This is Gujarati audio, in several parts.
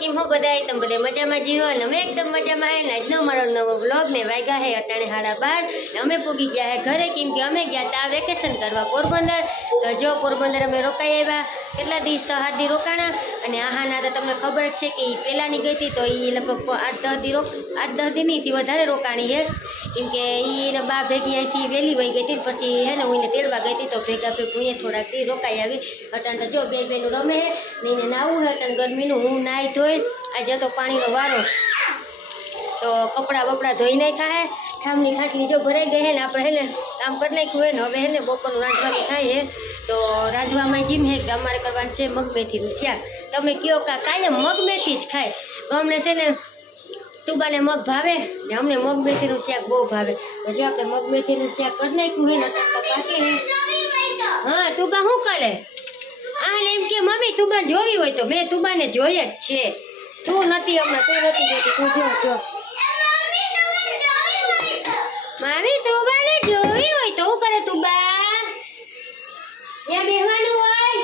કેમ હો બધાય તમે બધા મજામાં જીવો અને અમે એકદમ મજામાં હે ને આજનો મારો નવો વ્લોગ ને વાગ્યા હે અટાણે 12:30 અમે પૂગી ગયા હે ઘરે કેમ કે અમે ગયા તા વેકેશન કરવા પોરબંદર તો જો પોરબંદર અમે રોકાઈ આવ્યા કેટલા દિવસ 7 દી રોકાણા અને આહાના તો તમને ખબર છે કે એ પહેલાંની ગઈ હતી તો એ લગભગ 8-10 દીની વધારે રોકાણી છે કેમ કે એને બા ભેગી અહીંથી વહેલી વહી ગઈ હતી પછી હે ને હું એને તેડવા ગઈ હતી તો ભેગા હું થોડાક દી રોકાઈ આવી અટાણે તો જો બે બેનું રમે ને એને નાવું હે અટાણે ગરમીનું હું નાહી ધોઈ આજે તો પાણીનો વારો તો કપડાં બપડા ધોઈ નાખ્યા હે ઠામની ખાટલી જો ભરાઈ ગઈ હે ને આપણે હે ને કામ કરી નાખ્યું હે ને હવે હે ને બપોરનું રાંધવાનું થાય હે તો રાંધવામાં જીમ હે કે અમારે કરવાનું છે મગમેથીનું શાક તમે કયો કાયમ મગમેથી જ ખાય તો અમને છે ને તુબાને મગ ભાવે ને અમને મગમેથીનું શાક બહુ ભાવે તો જો આપણે મગમેથીનું શાક કરી નાખ્યું હે ને પાકે હે હા તુબા શું કરે હા એમ કે મમ્મી તુબાને જોવી હોય તો મેં તુબાને જોઈ જ છે તું નથી હમણાં તું નથી જોતી તું જો મામી તુબાને જોવી હોય તો શું કરે તુબા ત્યાં બેહવાનું હોય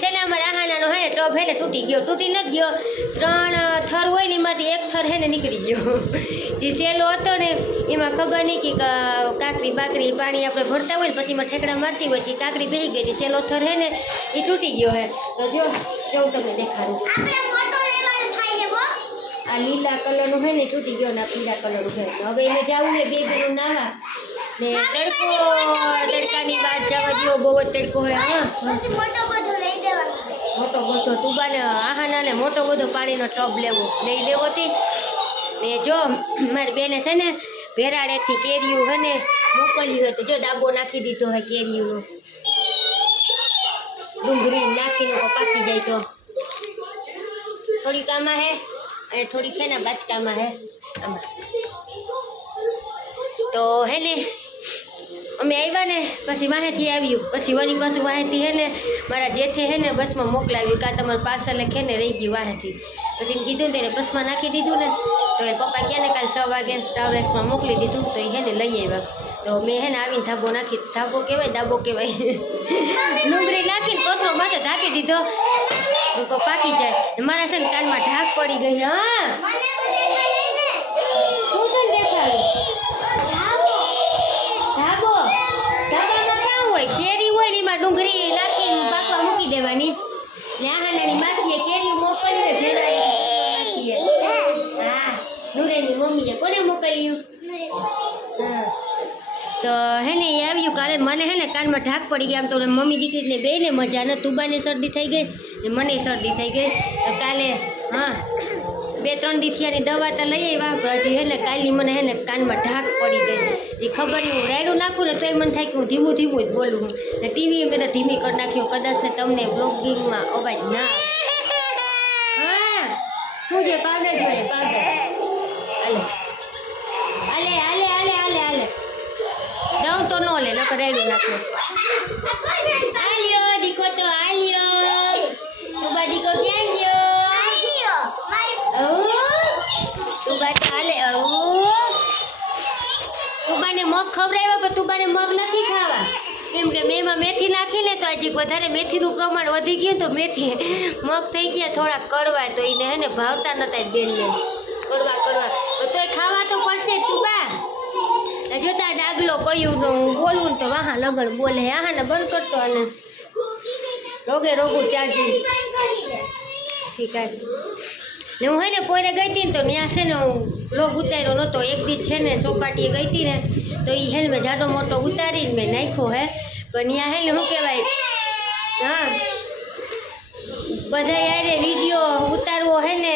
છે ને અમારા આહાનાનો હે ટબ હે ને તૂટી નથી ગયો 3 થર હોય ને એમાંથી એક થર હે ને નીકળી ગયો જે સેલો હતો ને એમાં ખબર નહીં કે કાકરી બાકરી પાણી આપણે ભરતા હોય ને પછી એમાં ઠેકડા મારતી હોય કે કાકરી બેસી ગઈ હતી સેલો થર હે ને એ તૂટી ગયો હે તો જો તમને દેખાડું આ લીલા કલરનું હે ને તૂટી ગયો ને આ પીળા કલરનું હે હવે એને જવું ને બે બેનું નાવા ને તડકાની વાત જવા દો બહુ જ તડકો હોય હા મોટો બધો તુબાને આહાનાને મોટો બધો પાણીનો ટબ લઈ દેવો હતી ને જો મારી બેને છે ને ભેરાડેથી કેરીયું હે ને મોકલ્યું હોય તો જો દાબો નાખી દીધો હોય કેરીયુંનો ડુંગળી નાખીને પાકી જાય તો થોડીક આમાં હે અને થોડીક હે ને બાચકામાં હે આમાં તો હે ને અમે આવ્યા ને પછી વાહેથી આવ્યું પછી વળી પાછું વાહેથી હે ને મારા જેઠે હે ને બસમાં મોકલાવ્યું કાં તમારું પાર્સલ હે ને રહી ગયું વાહેથી પછી એને કીધું ને બસમાં નાખી દીધું ને તો એ પપ્પા કહે ને કાલે 6 વાગે ટ્રાવેલ્સમાં મોકલી દીધું તો એ હે ને લઈ આવ્યા તો મેં હે ને આવીને ધાબો નાખી ધાબો કહેવાય દાબો કહેવાય ડુંગળી નાખીને કોથરો માથે ઢાંકી દીધો તો પાકી જાય મારા છે ને કાનમાં ઢાંક પડી ગઈ હા શું તને દેખાડું કેરી હોય ને એમાં ડુંગળી નાખીને પાકવા મૂકી દેવાની ને આહાનાની માસીએ કેરી મોકલ્યું માસીએ હા નુરેની મમ્મીએ કોને મોકલ્યું હા તો હે ને એ આવ્યું કાલે મને હે ને કાનમાં ઢાક પડી ગયા આમ તો મમ્મી દીકરીને બેને મજા ને તુબાને શરદી થઈ ગઈ ને મને શરદી થઈ ગઈ તો કાલે હા 2-3 દિવસની દવા તો લઈ આવ્યા હજી હે ને કાલની મને હે ને કાનમાં ઢાક પડી ગઈ એ ખબર નહીં હું રાયડું નાખું ને તોય મને થાય કે હું ધીમું જ બોલું ને ટીવી મેં તો ધીમી કરી નાખ્યું કદાચ ને તમને બ્લોગિંગમાં અવાજ ના હા હું જે પાવડર જોઈએ પાવડર હાલે દઉં તો ન લે નકર રાયડું નાખ્યું આલ્યો દીકો તો આલ્યો તુબા દીકો ક્યાં ગયો તુબા ચાલે તુબાને મગ ખવડાવ્યા પણ તુબાને મગ નથી ખાવા કેમ કે મેં એમાં મેથી નાખીને તો હજી વધારે મેથીનું પ્રમાણ વધી ગયું તો મેથી મગ થઈ ગયા થોડા કડવા તો એને હે ને ભાવતા નતા બેનને કડવા તોય ખાવા તો પડશે તુબા જોતા ડાગલો કયું બોલવું ને તો વાહા લગન બોલે આહા ને બંધ કરતો અને રોગું ચાર્જિંગ ઠીક છે ને હું હે ને પોરે ગઈ હતી ને તો ત્યાં છે ને હું લોગ ઉતાર્યો નહોતો એક દી છે ને ચોપાટીએ ગઈ હતી ને તો એ હે ને મેં જાડો મોટો ઉતારીને મેં નાખ્યો હે પણ ત્યાં હે ને શું કહેવાય હા બધા યારે વિડીયો ઉતારવો હે ને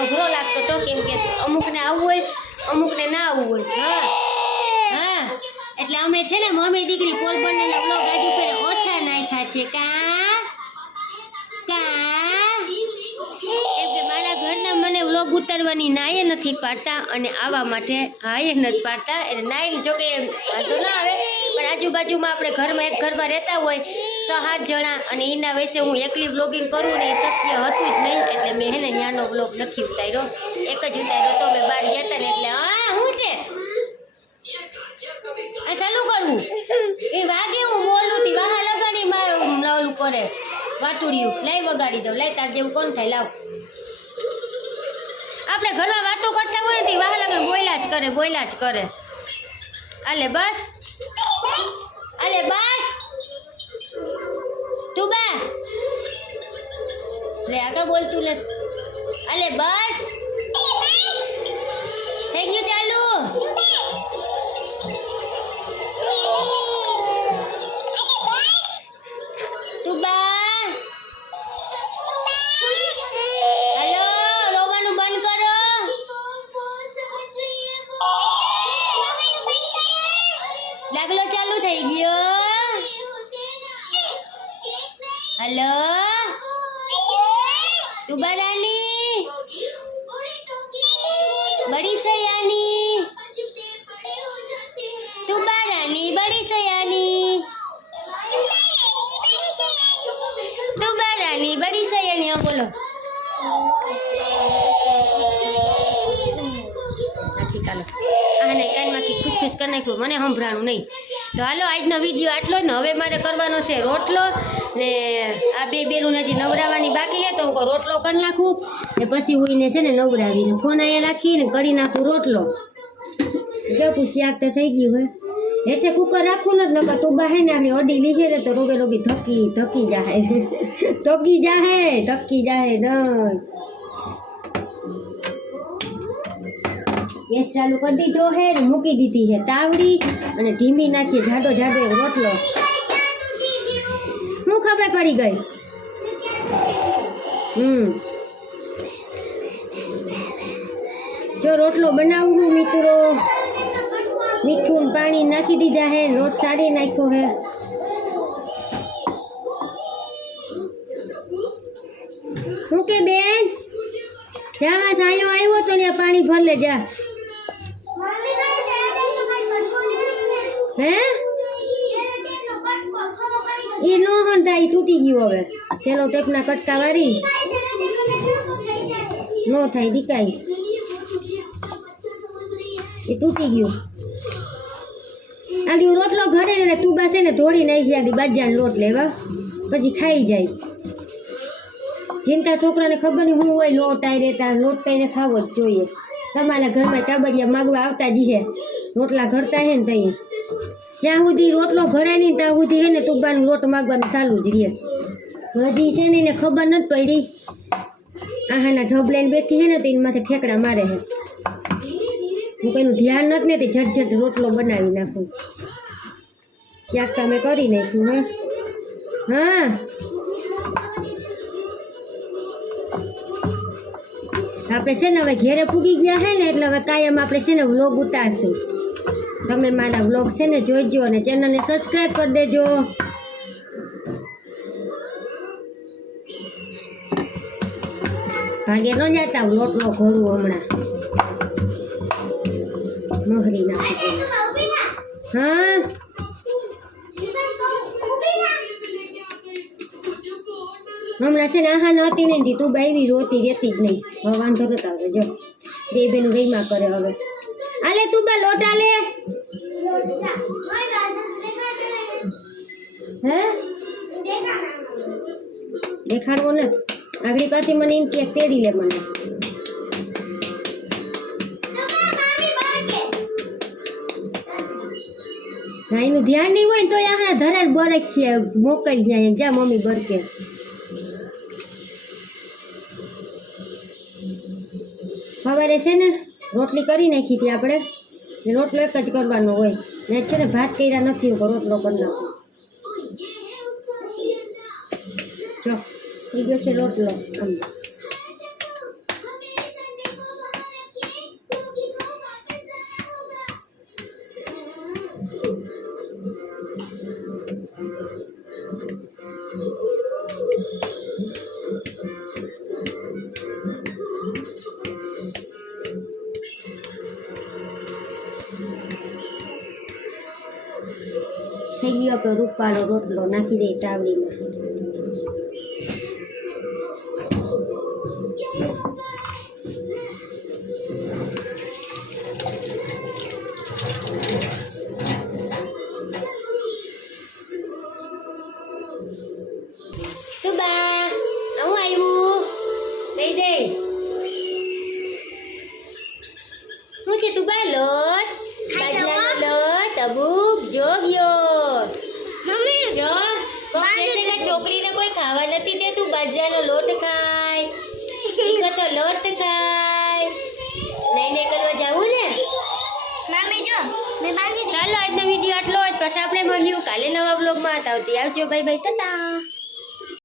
અઘરો લાગતો હતો કેમ કે અમુકને આવવું હોય અમુકને ના આવવું હોય હા એટલે અમે છે ને મમ્મી દીકરી પોરબંદરના બ્લોગ આજુ ફેર ઓછા નાખ્યા છે મને વ્લોગ ઉતારવાની નાય નથી પાડતા અને આવા માટે હાય નથી પાડતા એટલે નાય જોકે વાંધો ના આવે પણ આજુબાજુમાં આપણે ઘરમાં એક ઘરમાં રહેતા હોય 6-7 જણા અને એના વિશે હું એકલી વ્લોગિંગ કરું ને એ શક્ય હતું જ નહીં એટલે મેં હે ને ત્યાંનો વ્લોગ નથી ઉતાર્યો એક જ ઉતાર્યો તો મેં બહાર ગયા હતા ને એટલે હા શું છે આ ચાલુ કરવું એ વાગે હું બોલું હતી વાહ લગાડી મારું કરે વાતુડિયું લઈ વગાડી દઉં. લઈ તાર જેવું કોણ થાય, લાવ. આપણે ઘરમાં વાતો કરતા હોય ને વાહ લગન બોયલા જ કરે. આલે બસ તું બા લે આગળ બોલતું લે. આલે બસ થઈ ગયું ચાલુ. તું બા હાલો રોવાનું બંધ કરો. લાગલો ચાલુ થઈ ગયો. हेलो तू बनानी बड़ी सयानी तू बनानी बड़ी सयानी तू बनानी बड़ी सयानी हाँ बोलो ચાલો આને કાનમાંથી ખુશ કરી નાખ્યું મને સંભળાણું નહીં. તો હાલો આજનો વિડીયો આટલો જ ને. હવે મારે કરવાનો છે રોટલો ને આ બેનું હજી નવરાવાની બાકી છે તો હું રોટલો કરી નાખું ને પછી હું એને છે ને નવરાવીને ફોન અહીંયા રાખીને કરી નાખું રોટલો. જો તું શાક તો થઈ ગયું હોય હેઠે કુકર રાખવું નથી નકર તું બહાર ને આપણે અડી લીધે ને તો રોગે થકી જાહે નહીં. ગેસ ચાલુ કરી દીધો હે ને મૂકી દીધી છે તાવડી અને ધીમી નાખીએ જાડો રોટલો. શું ખબર પડી ગઈ? જો રોટલો બનાવું મિત્રો મીઠું પાણી નાખી દીધા હે લોટ સાડી નાખ્યો હે. શું કે બેન જા સાયો આવ્યો તો ત્યાં પાણી ભર લે જા. હે એ નો હંધા એ તૂટી ગયું. હવે છેલ્લો ટેપના કટકા વાળી નો થાય દીકાય એ તૂટી ગયું. આડી રોટલો ઘરે ને તું બા છે ને ધોળી નાખી આડી બાજરાનો લોટ લેવા પછી ખાઈ જાય. ચિંતા છોકરાને ખબર નહીં હું હોય લોટ આઈ રહેતા લોટ કઈને ખાવો જ જોઈએ. તમારા ઘરમાં ટાબરિયા માગવા આવતા જ છે રોટલા ઘરતા હે ને તઈ જ્યાં સુધી રોટલો ઘરાય નહીં ત્યાં સુધી હે ને તુબાનું લોટ માગવાનું ચાલુ જ રહે. હજી છે ને એને ખબર નથી પડી આહાના ઢબ લઈને બેઠી છે ને તો એની માથે ઠેકડા મારે છે. હું કોઈનું ધ્યાન નથી ને તે ઝટઝટ રોટલો બનાવી નાખું. શાક તમે કરી નાખ્યું હા આપણે છે ને હવે ઘેરે પૂગી ગયા છે ને એટલે હવે કાયમ આપણે છે ને વ્લોગ ઉતારશું. તમે મારા વ્લોગ છે ને જોઈજો અને ચેનલને સબસ્ક્રાઈબ કરી દેજો. ભાગે ન જતા લોટલો ઘોડું હમણાં મોહરી નાખી. હા હમણાં છે ને આહાને હતી નહીં તું બાવી રોતી રહેતી જ નહીં. હવે વાંધો નતો આવતો. જો બે બેનું રહીમાં કરે. હવે આલે તું બા લોટ આલે હે દેખાડવો ને આગળી પાછી મને એમ કે તેડી લે મને. એનું ધ્યાન નહીં હોય ને તો આખા ધરાલ બરખીએ મોકલી જાય જા મમ્મી બરકે. સવારે છે ને રોટલી કરી નાખી હતી આપણે રોટલો એક જ કરવાનો હોય ને છે ને ભાત કર્યા નથી રોટલો કરી નાખો. જો થઈ ગયો છે રોટલો. થઈ ગયો કે રૂપાળો રોટલો નાખી દે તાવડીમાં. તું બા ખાધું બા લોટ બાજરાનો લોટ અબુક જોગ્યો જો કોક કહેશે કે છોકરીને કોઈ ખાવા નથી દેતું બાજરાનો લોટ ખાય ઈકો તો લોટ ખાય નહીં કરવા જાવું ને ચાલો આજનો વિડીયો આટલો જ પછી આપણે મળ્યું કાલે નવા બ્લોગમાં આવતી આવજો બાય બાય ટાટા